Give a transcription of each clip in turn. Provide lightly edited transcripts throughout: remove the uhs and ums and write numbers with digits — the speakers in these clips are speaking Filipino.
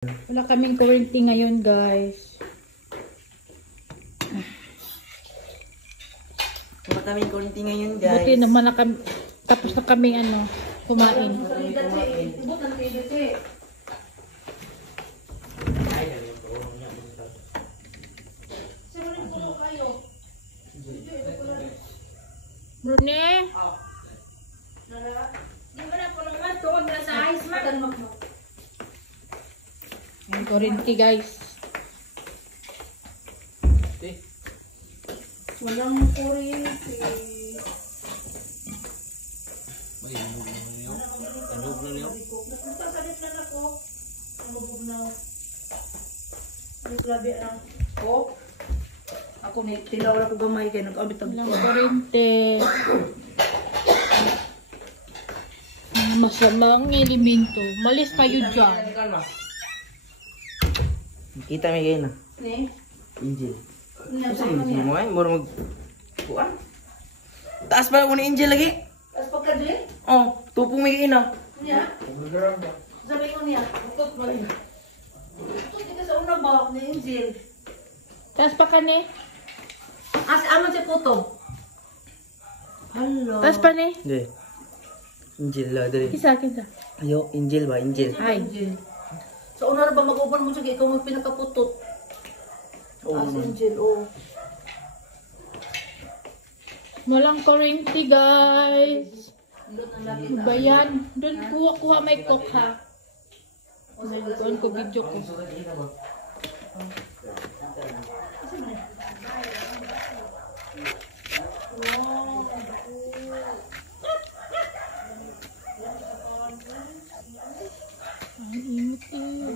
Wala kaming kuryente ngayon, guys. Wala kaming kuryente ngayon, guys. Buti naman na kami, tapos na kami kumain. Brune? Yung kuryente, guys. Walang kuryente. Ako ni tilaw na ko gamay kay nag-abit ang Walang kuryente. Masamang elemento. Malis kayo dyan. Kita may kayo na. Ne? Angel. Ano mo ay? Mura mag... Kuan? Taas pa ako ni Angel lagi? Tapos pagkadli? Oh, tupong may kayo na. Niya? Sabi ko niya, ukot mo rin. Ito, di ka sa una ba ni Angel? Taas pa ka ni? As aman si Puto. Hello. Taas pa ni? Hindi. Angel la, dali. Isa, kisa. Ayo, Angel ba? Angel. Hi. Angel. Sa una ba mag-open mo siya, ikaw mo pinakaputot. Oo As naman. Angel, oh. Walang kuryente, guys. Doon ang lagi Ano ba yan? Doon, kuha may cook, ha? Doon ko video ko. Ang init eh.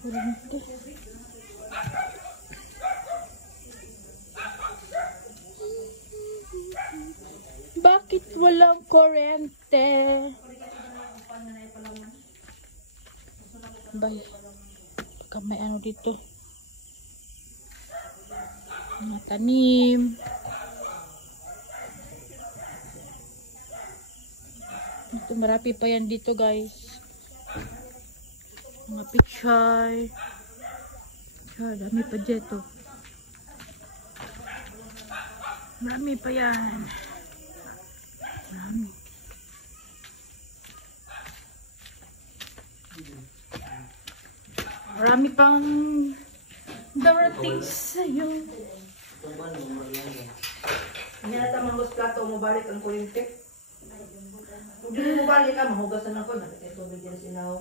Kuryente. Bakit walang kuryente? Bay. Baka may ano dito. Mga tanim. Ito, marami pa yan dito, guys. Mga pichay. Dami pa dito. Marami pa yan. Marami. Marami pang darating sa'yo. Hindi na tamang mas plato mo balik ang kuryente. Kung hindi mo balik mahugasan ako. Nakita tubig yan sinaw.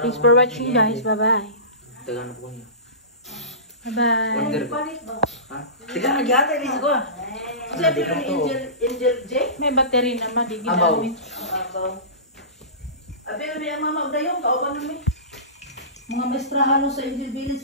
Thanks for watching, guys. Bye-bye. Tagaan po niya. Bye-bye. Balik ba? Ha? Tiga, nag-ata rin ko. Sabi ko ni Angel J. May battery naman. Di Abaw. ginamit. Abi, may ang mama, dayong, kauban namin. Mga maestrahan sa Angel Village.